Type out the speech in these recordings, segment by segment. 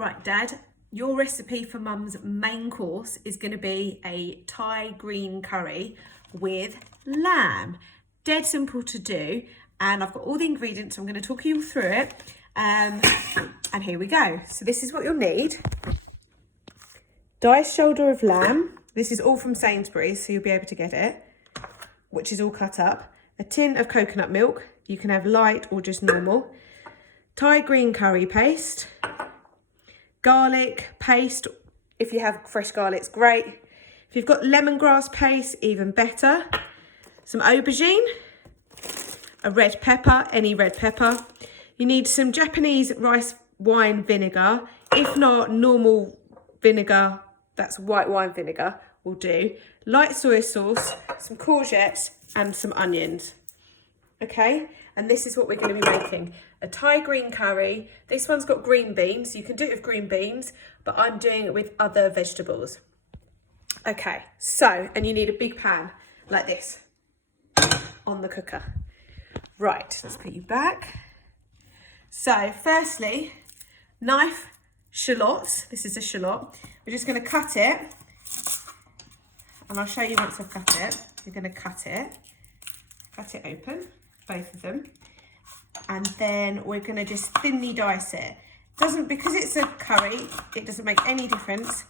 Right, Dad, your recipe for Mum's main course is going to be a Thai green curry with lamb. Dead simple to do, and I've got all the ingredients. I'm going to talk you through it, and here we go. So this is what you'll need. Diced shoulder of lamb. This is all from Sainsbury's, so you'll be able to get it, which is all cut up. A tin of coconut milk. You can have light or just normal. Thai green curry paste. Garlic paste, if you have fresh garlic, it's great. If you've got lemongrass paste, even better. Some aubergine, a red pepper, any red pepper. You need some Japanese rice wine vinegar. If not, normal vinegar, that's white wine vinegar, will do. Light soy sauce, some courgettes, and some onions. Okay, and this is what we're going to be making. A Thai green curry. This one's got green beans. You can do it with green beans, but I'm doing it with other vegetables. Okay, so, and you need a big pan like this on the cooker. Right, let's put you back. So, firstly, knife shallots. This is a shallot. We're just going to cut it, and I'll show you once I've cut it. You're going to cut it open, both of them. And then we're going to just thinly dice it. Because it's a curry, it doesn't make any difference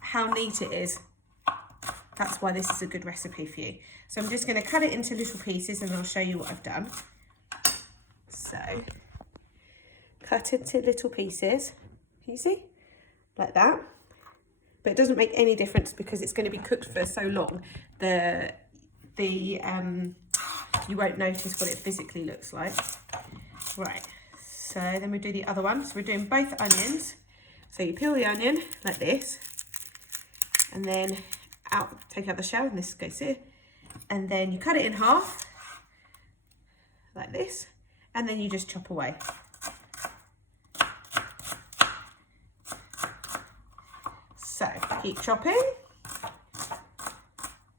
how neat it is. That's why this is a good recipe for you. So I'm just going to cut it into little pieces and I'll show you what I've done. So, cut into little pieces. Can you see? Like that. But it doesn't make any difference because it's going to be cooked for so long. You won't notice what it physically looks like. Right, so then we do the other one. So we're doing both onions. So you peel the onion like this, and then take out the shell, and this goes here. And then you cut it in half, like this, and then you just chop away. So keep chopping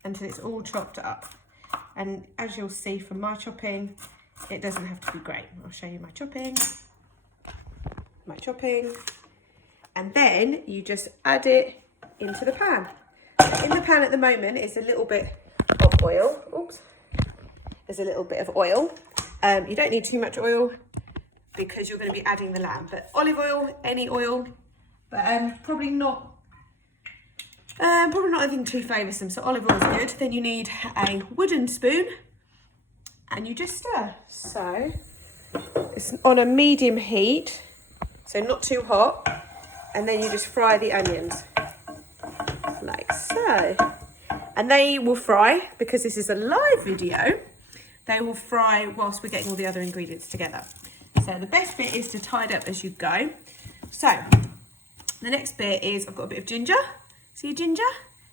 until it's all chopped up. And as you'll see from my chopping, it doesn't have to be great. I'll show you my chopping. And then you just add it into the pan. In the pan at the moment is a little bit of oil. Oops. There's a little bit of oil. You don't need too much oil because you're going to be adding the lamb. But olive oil, any oil, but probably not anything too flavoursome. So olive oil is good. Then you need a wooden spoon. And you just stir. So it's on a medium heat, so not too hot. And then you just fry the onions like so. And they will fry, because this is a live video, they will fry whilst we're getting all the other ingredients together. So the best bit is to tie it up as you go. So the next bit is I've got a bit of ginger. See ginger?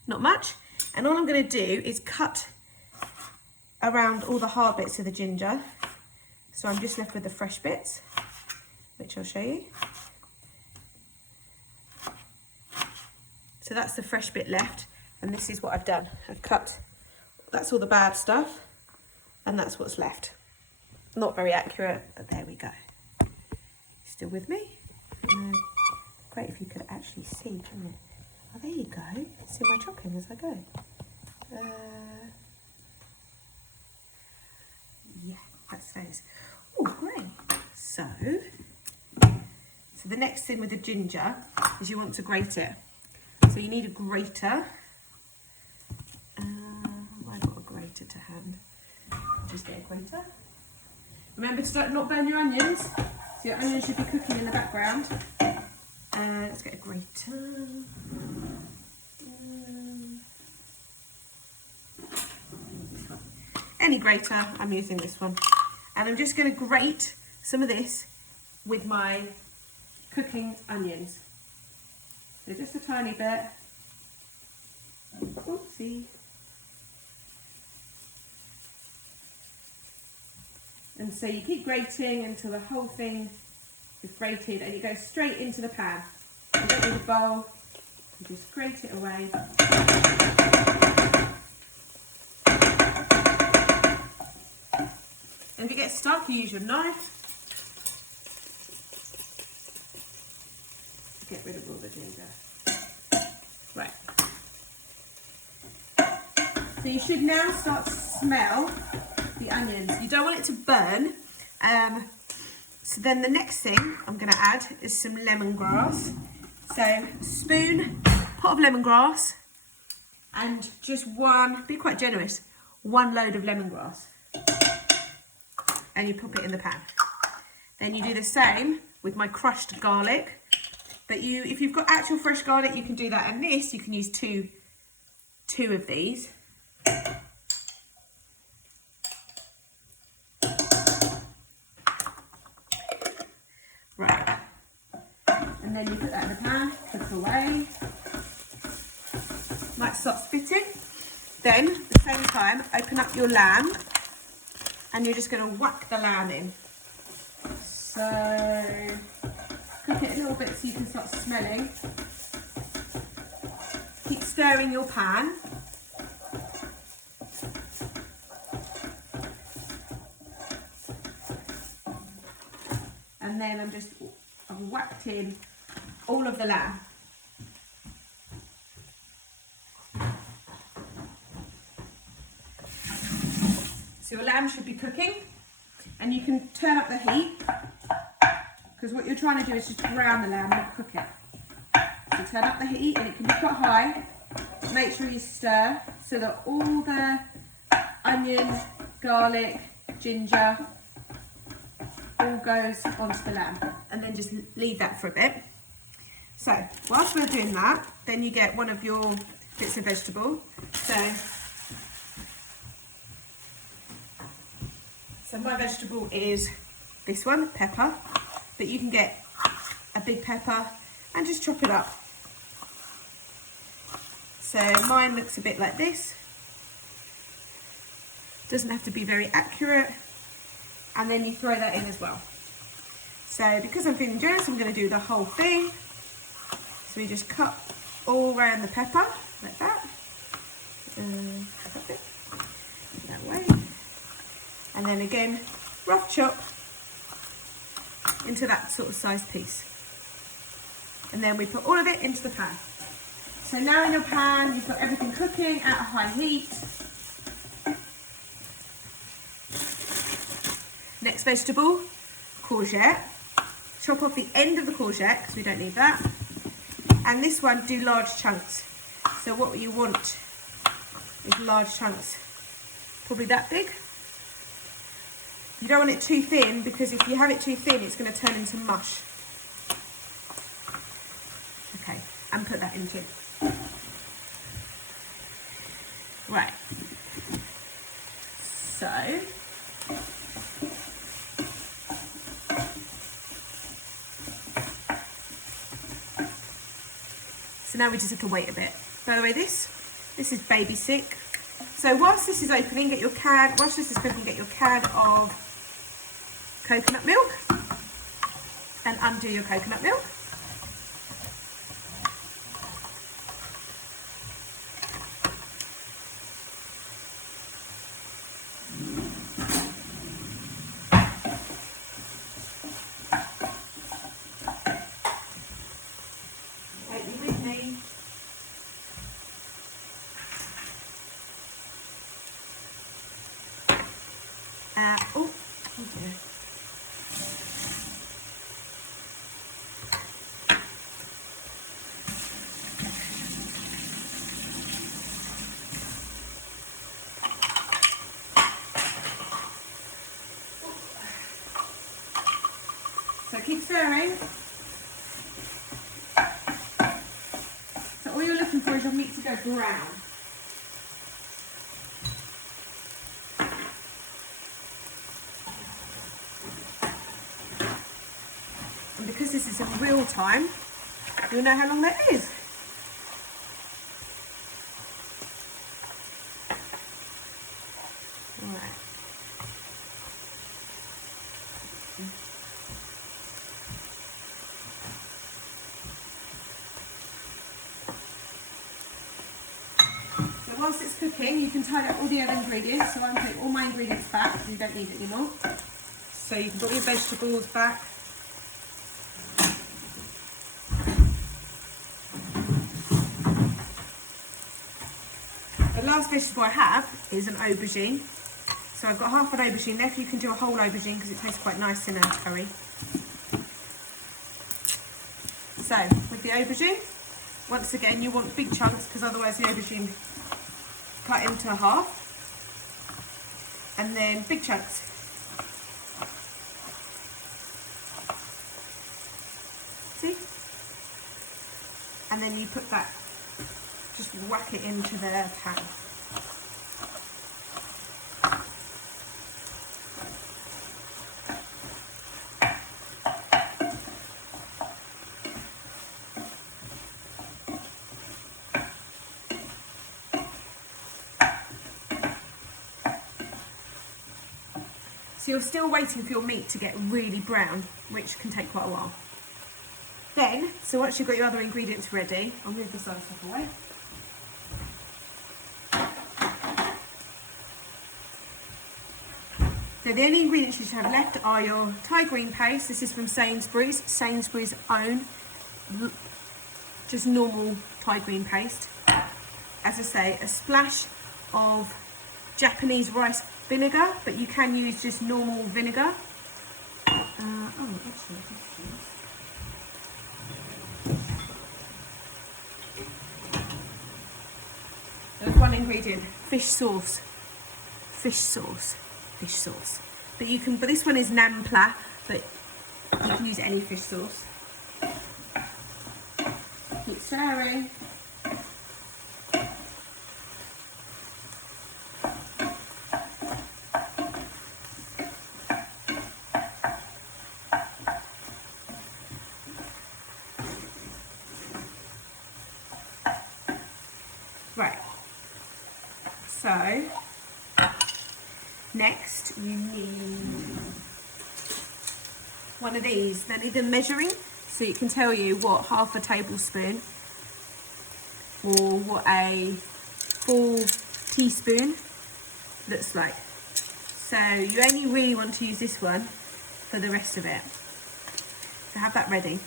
Not much. And all I'm going to do is cut around all the hard bits of the ginger. So I'm just left with the fresh bits, which I'll show you. So that's the fresh bit left, and this is what I've done. I've cut, that's all the bad stuff, and that's what's left. Not very accurate, but there we go. Still with me? Great if you could actually see, couldn't it? Oh, there you go. See my chopping as I go. Yeah, that stays. Oh, great. So the next thing with the ginger is you want to grate it. So you need a grater. I've got a grater to hand. Just get a grater. Remember to not burn your onions. So your onions should be cooking in the background. Let's get a grater. Any grater, I'm using this one. And I'm just going to grate some of this with my cooking onions. So just a tiny bit. Oopsie. And so you keep grating until the whole thing is grated, and you go straight into the pan. You don't need a bowl, you just grate it away. And if it gets stuck, you use your knife. get rid of all the ginger. Right. So you should now start to smell the onions. You don't want it to burn. So then the next thing I'm going to add is some lemongrass. So a spoon, pot of lemongrass, and just one, be quite generous, one load of lemongrass. And you pop it in the pan. Then you do the same with my crushed garlic. But if you've got actual fresh garlic, you can do that. And this, you can use two of these. Right. And then you put that in the pan, cook away. Might stop spitting. Then, at the same time, open up your lamb. And you're just going to whack the lamb in. So, cook it a little bit so you can start smelling. Keep stirring your pan. And then I've whacked in all of the lamb. So your lamb should be cooking, and you can turn up the heat, because what you're trying to do is just brown the lamb, not cook it. So turn up the heat, and it can be quite high. Make sure you stir so that all the onion, garlic, ginger all goes onto the lamb, and then just leave that for a bit. So whilst we're doing that, then you get one of your bits of vegetable. So my vegetable is this one, pepper, but you can get a big pepper and just chop it up. So mine looks a bit like this. Doesn't have to be very accurate. And then you throw that in as well. So because I'm feeling generous, I'm going to do the whole thing. So we just cut all around the pepper like that. Cut it that way. And then again, rough chop into that sort of size piece. And then we put all of it into the pan. So now in your pan, you've got everything cooking at a high heat. Next vegetable, courgette. Chop off the end of the courgette, because we don't need that. And this one, do large chunks. So what you want is large chunks, probably that big. You don't want it too thin, because if you have it too thin, it's going to turn into mush. Okay, and put that in too. Right. So now we just have to wait a bit. By the way, this is baby sick. So whilst this is opening, whilst this is cooking, get your can of coconut milk and undo your coconut milk. Take me with me. Oh dear. So keep stirring. So all you're looking for is your meat to go brown. And because this is in real time, you'll know how long that is. Right. So whilst it's cooking, you can tidy up all the other ingredients. So I'm putting all my ingredients back because you don't need it anymore. So you can put your vegetables back. last vegetable I have is an aubergine. So I've got half an aubergine left. You can do a whole aubergine because it tastes quite nice in a curry. So with the aubergine, once again you want big chunks because otherwise the aubergine cut into half. And then big chunks. See? And then you put that, just whack it into the pan. So you're still waiting for your meat to get really brown, which can take quite a while. Then, so once you've got your other ingredients ready, I'll move this other stuff away. So the only ingredients you should have left are your Thai green paste. This is from Sainsbury's own, just normal Thai green paste. As I say, a splash of Japanese rice vinegar, but you can use just normal vinegar. There's one ingredient, fish sauce. But you can, but this one is Nampla, but you can use any fish sauce. Keep stirring. Right, so next you need one of these. They need them measuring, so it can tell you what half a tablespoon or what a full teaspoon looks like. So you only really want to use this one for the rest of it. So have that ready.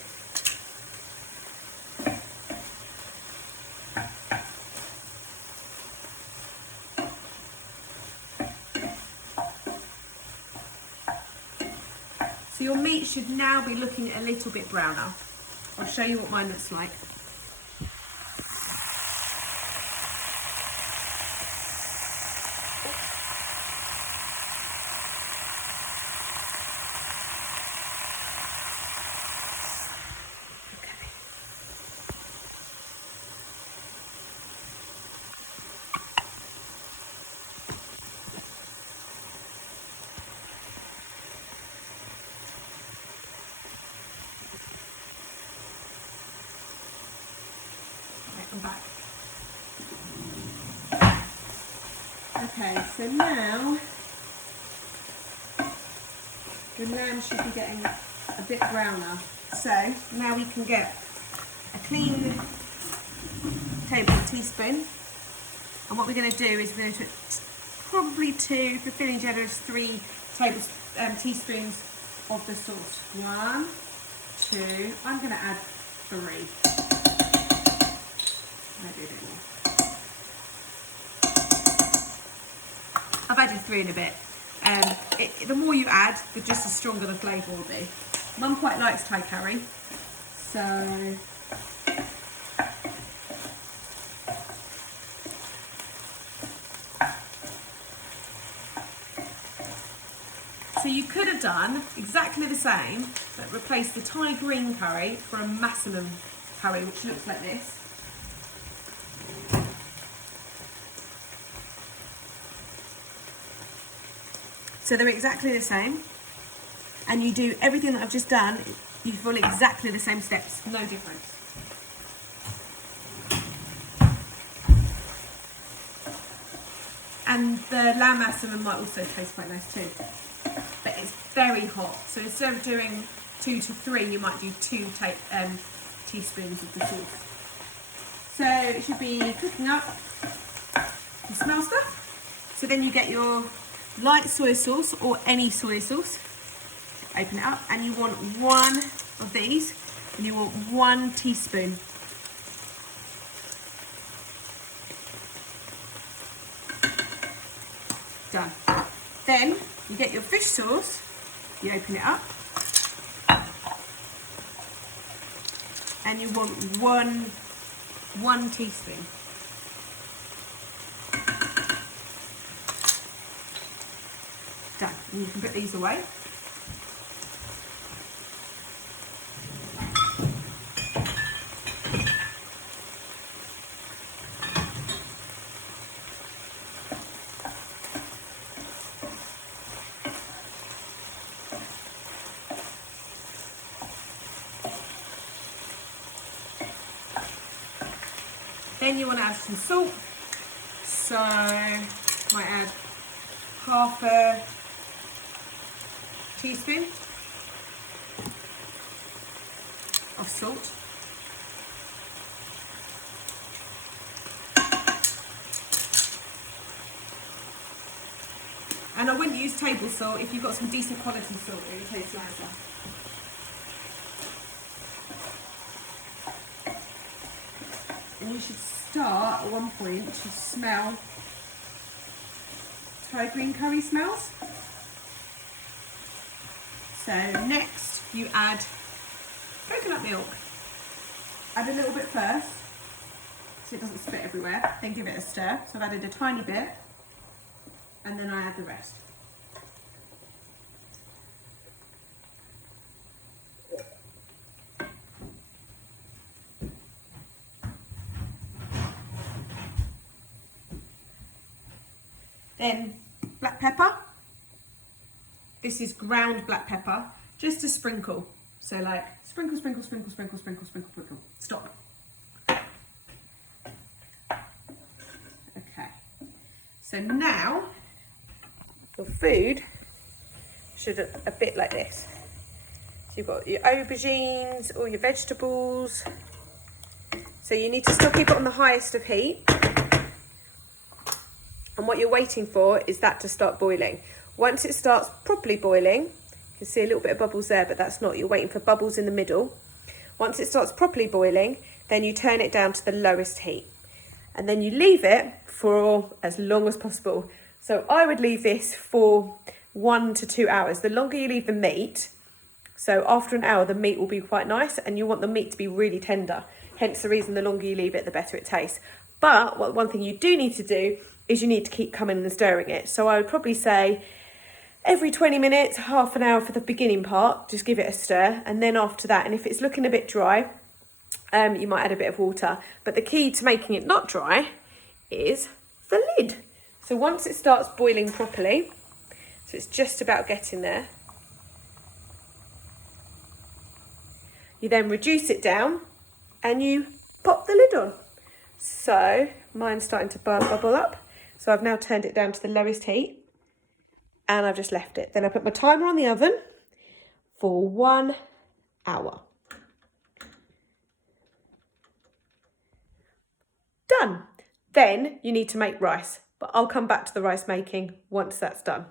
So your meat should now be looking a little bit browner. I'll show you what mine looks like. Back. Okay, so now the lamb should be getting a bit browner. So now we can get a clean teaspoon, and what we're going to do is we're going to put probably 2, for feeling generous, 3 teaspoons of the sauce. 1, 2, I'm going to add 3. Maybe a bit more. I've added 3 in a bit. The more you add, just the stronger the flavour will be. Mum quite likes Thai curry, so you could have done exactly the same, but replaced the Thai green curry for a massaman curry, which looks like this. So they're exactly the same, and you do everything that I've just done, you follow exactly the same steps, no difference. And the lamb massaman might also taste quite nice too, but it's very hot, so instead of doing 2 to 3, you might do 2 teaspoons of the sauce. So it should be cooking up. You smell stuff? So then you get your light soy sauce or any soy sauce. Open it up, and you want 1 of these, and you want 1 teaspoon. Done. Then you get your fish sauce, you open it up, and you want one teaspoon. Done. And you can put these away. Then you want to add some salt, so might add half a teaspoon of salt. And I wouldn't use table salt. If you've got some decent quality salt, it will taste nicer. And you should start at one point to smell Thai green curry smells. So next you add coconut milk. Add a little bit first so it doesn't spit everywhere, then give it a stir. So I've added a tiny bit and then I add the rest. Then black pepper. This is ground black pepper, just a sprinkle. So like sprinkle, sprinkle, sprinkle, sprinkle, sprinkle, sprinkle, sprinkle. Stop. Okay. So now your food should look a bit like this. So you've got your aubergines, all your vegetables. So you need to still keep it on the highest of heat. And what you're waiting for is that to start boiling. Once it starts properly boiling, you can see a little bit of bubbles there, but that's not, you're waiting for bubbles in the middle. Once it starts properly boiling, then you turn it down to the lowest heat. And then you leave it for as long as possible. So I would leave this for 1 to 2 hours. The longer you leave the meat, so after an hour, the meat will be quite nice and you want the meat to be really tender. Hence the reason the longer you leave it, the better it tastes. But one thing you do need to do is you need to keep coming and stirring it. So I would probably say every 20 minutes, half an hour for the beginning part, just give it a stir. And then after that, and if it's looking a bit dry, you might add a bit of water. But the key to making it not dry is the lid. So once it starts boiling properly, so it's just about getting there, you then reduce it down and you pop the lid on. So mine's starting to bubble up. So I've now turned it down to the lowest heat and I've just left it. Then I put my timer on the oven for 1 hour. Done. Then you need to make rice, but I'll come back to the rice making once that's done.